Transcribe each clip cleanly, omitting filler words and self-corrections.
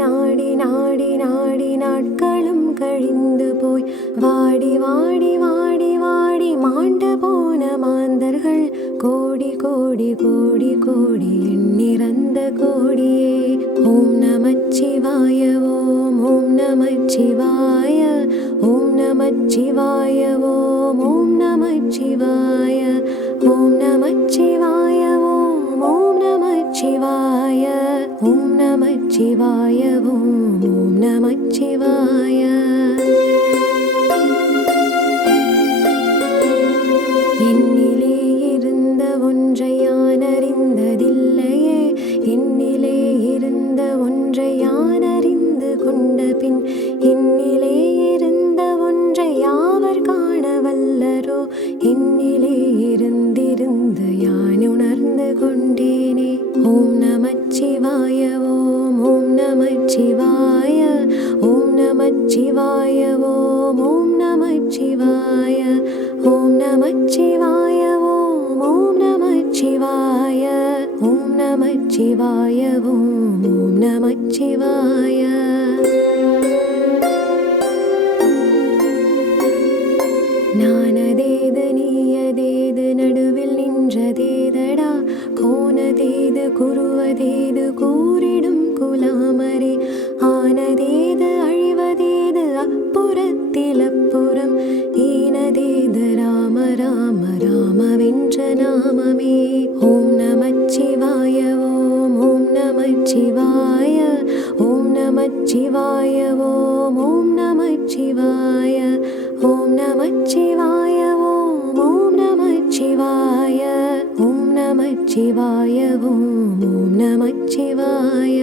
நாடி நாடி நாடி நாட்களும் கழிந்து போய் வாடி வாடி வாடி வாடி மாண்டு போன மாந்தர்கள் கோடி கோடி கோடி கோடி எண்ணிறந்த கோடியே. ஓம் நமச்சிவாய ஓம் ஓம் நமச்சிவாய ஓம் நமச்சிவாய ஓம் ஓம் நமச்சிவாய ஓம் நமச்சிவாய ஓம் ஓம் நமச்சிவாய ஓம் நமச்சிவாய ஓம் ஓம் நமச்சிவாய. என்னிலே இருந்த ஒன்றை யான் அறிந்ததில்லையே, என்னிலே இருந்த ஒன்றை யான் அறிந்து கொண்ட பின் என்னிலே இருந்த ஒன்றை யாவர் காண வல்லரோ. என்னிலே இருந்திருந்து யான் உணர்ந்து கொண்டேனே. ஓம் நமச்சிவாய ஓம் ஓம் நமச்சிவாய ஓம் நமச்சிவாய ஓம் ஓம் நமச்சிவாய ஓம் நமச்சிவாய ஓம் ஓம் நமச்சிவாய ஓம் நமச்சிவாய ஓம் ஓம் நமச்சிவாய. நானதேது நீயதேது நடுவில் நின்றதேதடா, கோனதேது குருவதேது கூறிடும் குலாமரே. ஆனதேது அழிவதேது அப்புறத்தில் அப்புறம், ஈனதேது ராம ராம ராமவென்ற நாமமே. ஓம் நமச்சிவாய ஓம் ஓம் நமச்சிவாய ஓம் நமச்சிவாய ஓம் ஓம் நமச்சிவாய ஓம் நமச்சிவாய ஓம் ஓம் நமச்சிவாய ஓம் நமச்சிவாய ஓம் ஓம் நமச்சிவாய.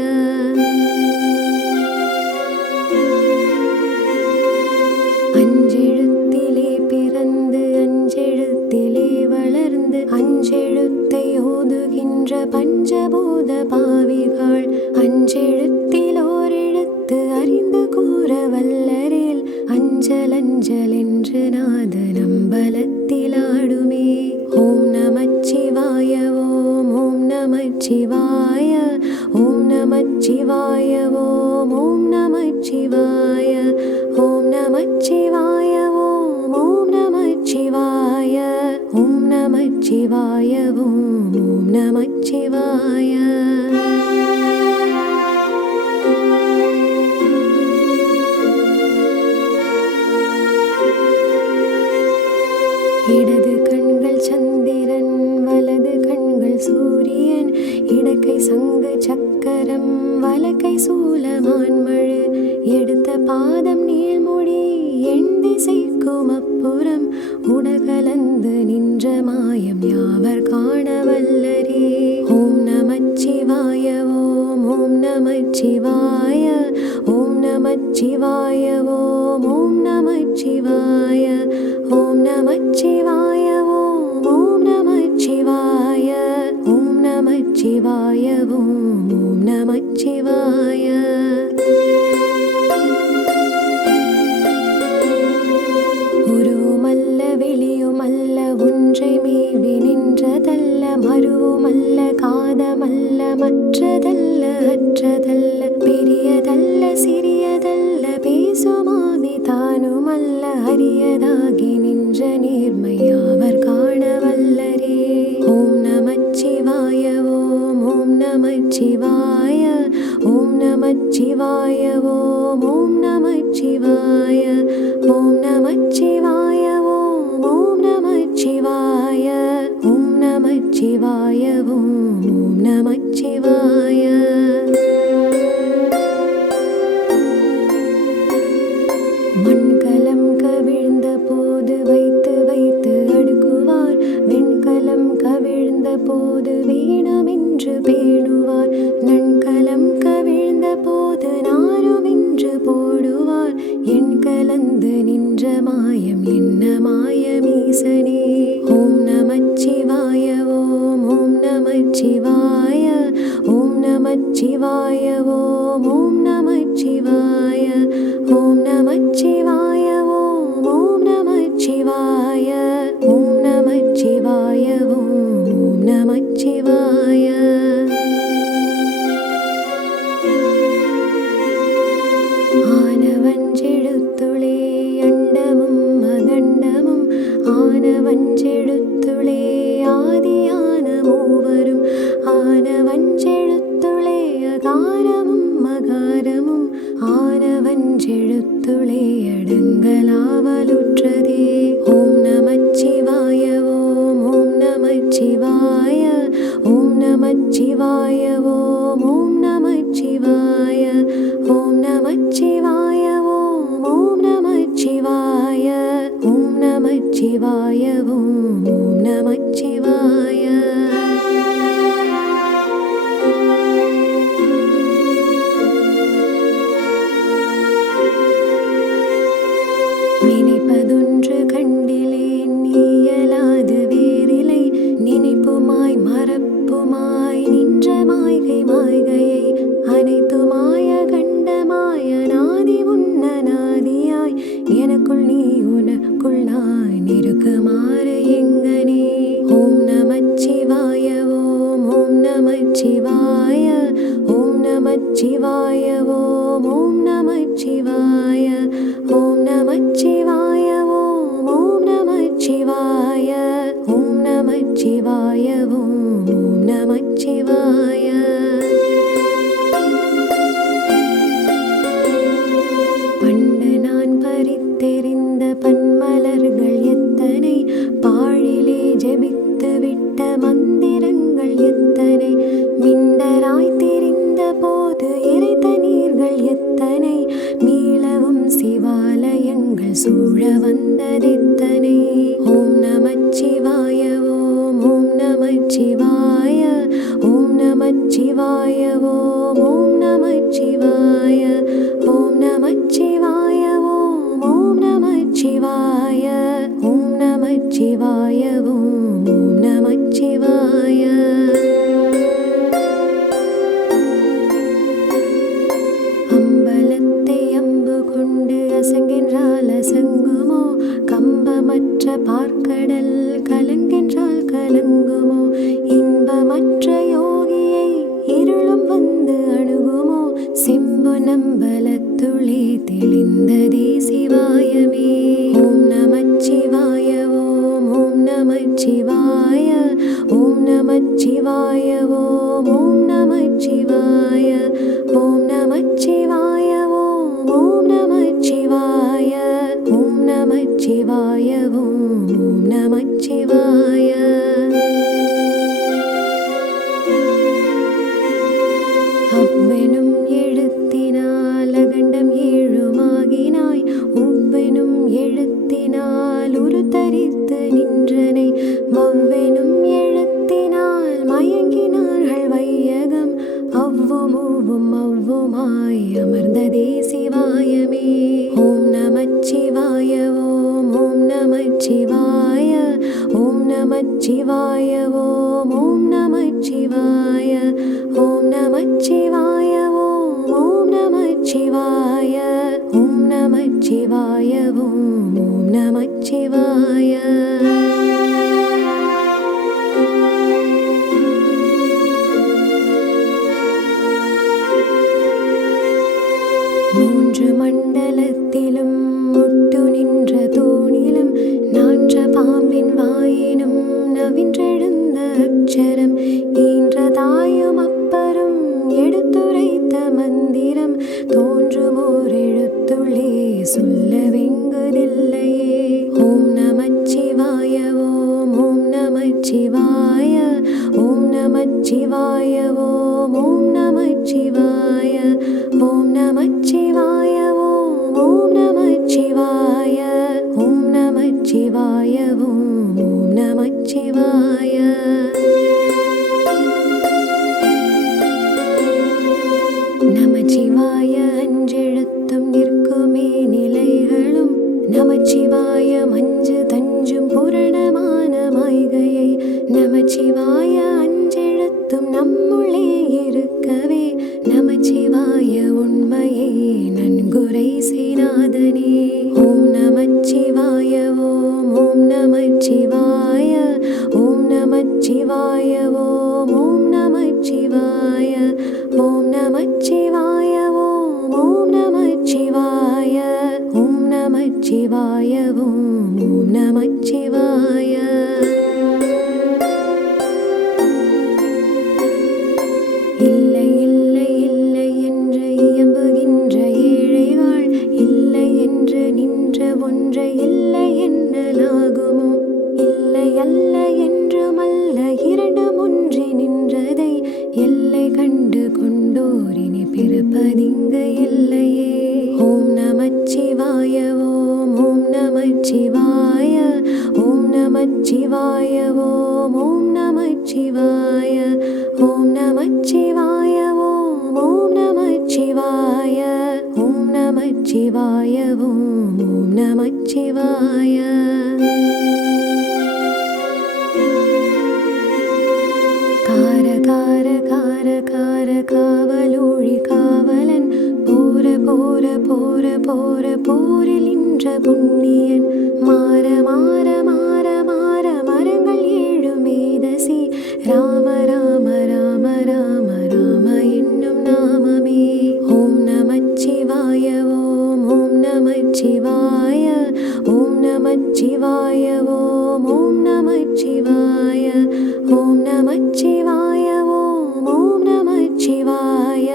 அஞ்செழுத்திலே பிறந்து அஞ்செழுத்திலே வளர்ந்து அஞ்செழுத்தை ஓதுகின்ற பஞ்சபூத பாவிகள் அஞ்செழுத்தில் ஓரெழுத்து அறிந்து கூற வல்லரேல் அஞ்சல் அஞ்சல் என்று நாத நம்பலத்தில் ஆடுமே. ஓம் நமச்சிவாய ஓம் ஓம் நமச்சிவாய ஓம் நமச்சிவாய ஓம் ஓம் நமச்சிவாய ஓம் நமச்சிவாய ஓம் ஓம் நமச்சிவாய ஓம் நமச்சிவாய ஓம் ஓம் நமச்சிவாய. இடது கண்கள் சந்திரன் வலது கண்கள் சூரியன், இடக்கை சங்கு சக்கரம் வலக்கை சூலமான்மழு, எடுத்த பாதம் நீள்முடி எண் திசைக்கும் அப்புறம் உடகலந்து நின்ற மாயம் யாவர் காண வல்லரே. ஓம் நமச்சிவாய ஓம் ஓம் நமச்சிவாய ஓம் நமச்சிவாய ஓம் ஓம் நமச்சிவாய ஓம் நமச்சிவாய ஓம் ஓம் நமச்சிவாய ஓம் நமச்சிவாய ஓம் ஓம் நமச்சிவாய. உருவுமல்ல வெளியுமல்ல ஒன்றை மேவி நின்றதல்ல, மருவுமல்ல காதமல்ல மற்றதல்ல அற்றதல்ல, பெரியதல்ல சிறியதல்ல பேசுமாவி தானுமல்ல, அரியதாகி நின்ற நேர்மை யாவர் காண வல்லரே. ஓம் நமச்சிவாய ஓம் ஓம் நமச்சிவாய ஓம் நமச்சிவாய ஓம் ஓம் நமச்சிவாய ஓம் நமச்சிவாய ஓம் ஓம் நமச்சிவாய ஓம் நமச்சிவாய ஓம் ஓம் நமச்சிவாய. மண்கலம் கவிழ்ந்த போது வைத்து வைத்து அடுக்குவார், வெண்கலம் கவிழ்ந்த போது வேணுமென்று பேணுவார், நன்கலம் கவிழ்ந்த போது நானுமென்று போடுவார், எண் கலந்து நின்ற மாயம் என்ன மாயமீசனே. ஓம் நமச்சிவாய ஓம் ஓம் நமச்சிவாய ஓம் நமச்சிவாய ஓம் ஓம் நமச்சிவாய ஓம் நமச்சிவாய ஓம் ஓம் நமச்சிவாய ஓம் நமச்சிவாய ஓம் ஓம் நமச்சிவாய. ஓங்காரமும் ஆனவஞ்செழுத்துளே அடங்கலாவலுற்றதே. ஓம் நமச்சிவாய ஓம் ஓம் நமச்சிவாய ஓம் நமச்சிவாய ஓம் ஓம் நமச்சிவாய ஓம் நமச்சிவாய ஓம் ஓம் நமச்சிவாய ஓம் நமச்சிவாய ஓம் ஓம் நமச்சிவாய. நினைப்பதொன்று கண்டிலேன் நீயலாது வேறிலை நினைப்புமாய் மறப்புமாய் நின்ற மாய்கை மாய்கையை அனைத்துமாய கண்டமாய நாதி உன்னநாதியாய் எனக்குள் நீ உனக்குள் நான் இருக்குமாறு எங்கனே. ஓம் நமச்சிவாய ஓம் ஓம் நமச்சிவாய ஓம் நமச்சிவாய ஓம் ஓம் நமச்சிவாய ஓம் நமச்சிவாய ஓம் ஓம் நமச்சிவாய ஓம் நமச்சிவாய ஓம் ஓம் நமச்சிவாய. பண்டு நான் பறித்தெறிந்த பன்மலர்கள் எத்தனை பாழிலே ஜெபித்து விட்ட மந்திரங்கள் எத்தனை மிண்டராய் திரிந்த போது இறைத்த நீர்கள் எத்தனை மீளவும் சிவாலயங்கள் சூழ வந்ததெத்தனை. ஓம் நமச்சிவாய ஓம் ஓம் நமச்சிவாய ஓம் நமச்சிவாய ஓம் ஓம் நமச்சிவாய ஓம் நமச்சிவாய ஓம் ஓம் நமச்சிவாய ஓம் நமச்சிவாய ஓம் ஓம் நமச்சிவாய. அம்பலத்தை அம்பு கொண்டு அசங்கென்றால் அசங்குமோ கம்பமற்ற பார்க்கடல் கலங்கென்றால் கலங்குமோ இன்பமற்ற யோகியை இருளும் வந்து அணுகுமோ செம்பு நம்பலத்துளே தெளிந்ததே சிவாயமே. ஓம் நமச்சிவாய ஓம் ஓம் நமச்சிவாய ஓம் நமச்சிவாய ஓம் ஓம் நமச்சிவாய ஓம் நமச்சிவாய ஓம் ஓம் நமச்சிவாய ஓம் நமச்சிவாய ஓம் ஓம் நமச்சிவாய. அவ்வெனும் எழுத்தினால் அகண்டம் ஏழுமாகினாய் உவ்வெனும் எழுத்தினால் உருத்தரித்து நின்றனை மவ்வெனும் எழுத்தினால் மயங்கினார்கள் வையகம் அவ்வுமூவும் அவ்வுமாய் அமர்ந்ததே சிவாயமே. ஓம் நமச்சிவாய ஓம் ஓம் நமச்சிவாய ஓம் நமச்சிவாய ஓம் ஓம் நமச்சிவாய ஓம் நமச்சிவாய ஓம் ஓம் நமச்சிவாய ஓம் நமச்சிவாய ஓம் ஓம் நமச்சிவாய. மூன்று மண்டலத்திலும் முட்டு நின்ற தூணிலும் நான்ற பாம்பின் வாயினும் நவின்றெழுந்த அக்ஷரம் ஈன்ற தாயும் அப்பரும் எடுத்துரைத்த மந்திரம் தோன்றுமோர் எழுத்துள்ளே சொல்ல வெங்குதில்லையே. ஓம் நமச்சிவாய ஓம் ஓம் நமச்சிவாய ஓம் நமச்சிவாய ஓம் ஓம் நமச்சிவாய ஓம் நமச்சிவாய ஓம் ஓம் நமச்சிவாய ஓம் நமச்சிவாய ஓம் ஓம் நமச்சிவாய. நமச்சிவாய அஞ்செழுத்தும் நிற்குமே நிலைகளும் நமச்சிவாய மஞ்சு தஞ்சும் பூரணமான மாய்கையை நமச்சிவாய அஞ்செழுத்தும் நம்முள்ளே இருக்கவே நமச்சிவாய உண்மையை நன்குரை செய்நாதனே. ஓம் நமச்சிவாய ஓம் ஓம் நமச்சிவாய ஓம் நமச்சிவாய ஓம் ஓம் நமச்சிவாய ஓம் நமச்சிவாய ஓம் ஓம் நமச்சிவாய ஓம் நமச்சிவாய ஓம் ஓம் நமச்சிவாய. இல்லை இல்லை இல்லை என்று இயம்பு இல்லையே. ஓம் நமச்சிவாய ஓம் ஓம் நமச்சிவாய ஓம் நமச்சிவாய ஓம் ஓம் நமச்சிவாய ஓம் நமச்சிவாய ஓம் ஓம் நமச்சிவாய ஓம் நமச்சிவாய ஓம் ஓம் நமச்சிவாய. கார கார கார கார காவலூழி காவலன் போர போர போர போர போரில் நின்ற புண்ணியன் மாற மாற மாற மாற மரங்கள் ஏழு மேதசி ராம ராம ராம ராம ராம என்னும் நாமமே. ஓம் நமச்சிவாய ஓம் ஓம் நமச்சிவாய ஓம் நமச்சிவாய ஓம் ஓம் நமச்சிவாய ஓம் நமச்சிவாய ஓம் ஓம் நமச்சிவாய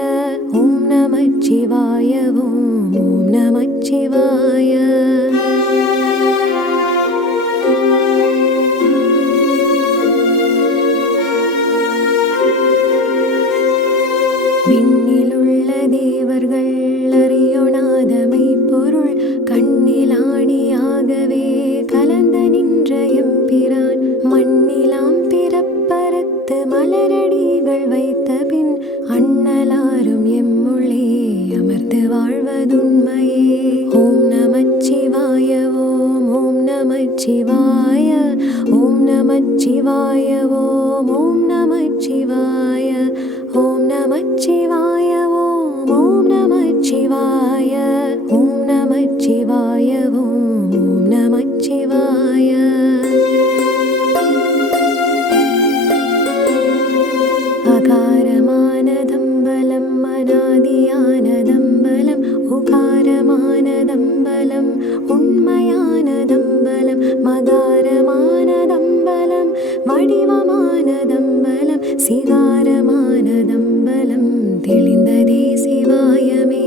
ஓம் நமச்சிவாய ஓம் ஓம் நமச்சிவாய. விண்ணிலுள்ள தேவர்கள் அறியொணாதமை பொருள் கண்ணிலாணியாகவே கலந்த நின்ற எம்பிரான் மண்ணிலாம் பிறப்பறுத்து மலரடிகள் வைத்த பின் அண்ணலாரும் எம்முள்ளே அமர்ந்து வாழ்வதுண்மையே. ஓம் நமச்சிவாய ஓம் ஓம் நமச்சிவாய ஓம் நமச்சிவாய ஓம் ஓம் நமச்சிவாய ஓம் நமச்சிவாய ஓம் ஓம் நமச்சிவாய ஓம் நமச்சிவாய ஓம் ஓம் நமச்சிவாய. அகாரமானதம்பலம் அநாதியானதம்பலம் உகாரமானதம்பலம் உண்மையானதம்பலம் மகாரமானதம்பலம் வடிவமானதம்பலம் சிகாரமானதம்பலம் தெளிந்ததே சிவாயமே.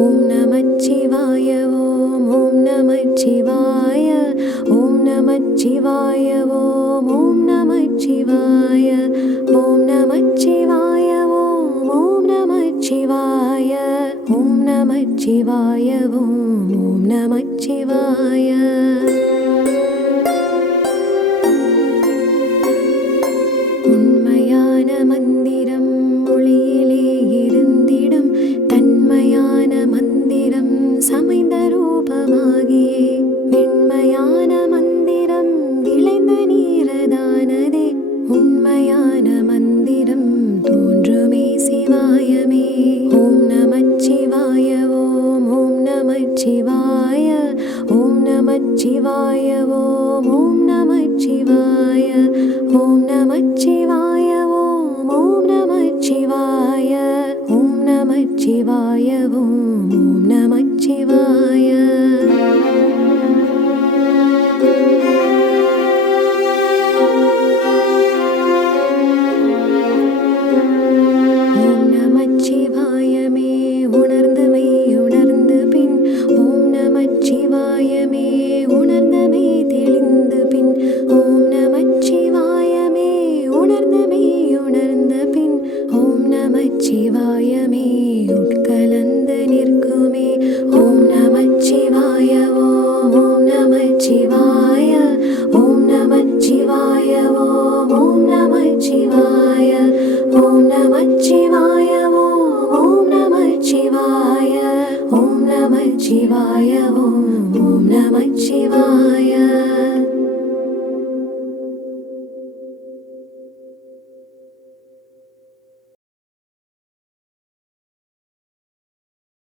ஓம் நமச்சிவாய ஓம் ஓம் நமச்சிவாய ஓம் நமச்சிவாய ஓம் ஓம் நமச்சிவாய ஓம் நமச்சிவாய ஓம் ஓம் நமச்சிவாய ஓம் நமச்சிவாய ஓம் ஓம் நமச்சிவாய. உண்மையான மந்திரம் ஒளியிலே இருந்திடும் தன்மையான மந்திரம் சமைந்த ரூபமாகியே வெண்மையான மந்திரம் விளைந்த நீரதானதே உண்மையான மந்திரம் தோன்றுமே சிவாயமே. ஓம் நமச்சிவாய ஓம் ஓம் நமச்சிவாய ஓம் நமச்சிவாய ஓம் ஓம் நமச்சிவாய ஓம் நமச்சிவாய ஓம் ஓம் நமச்சிவாய ஓம் நமச்சிவாய ஓம் ஓம் நமச்சிவாய. ஓம் நமச்சிவாயமே உணர்ந்து மெய் உணர்ந்து பின் ஓம் நமச்சிவாயமே உணர்ந்து மெய் தெளிந்து பின் ஓம் நமச்சிவாயமே உணர்ந்து மெய் உணர்ந்த பின் ஓம் நமச்சிவாயமே உட்கலந்து நிற்குமே. ஓம் நமச்சிவாய ஓம் ஓம் நமச்சிவாய ஓம் நமச்சிவாய ஓம் ஓம் நமச்சிவாய ஓம் நமச்சிவாய ஓம் ஓம் நமச்சிவாய ஓம் நமச்சிவாய ஓம் ஓம் நமச்சிவாய.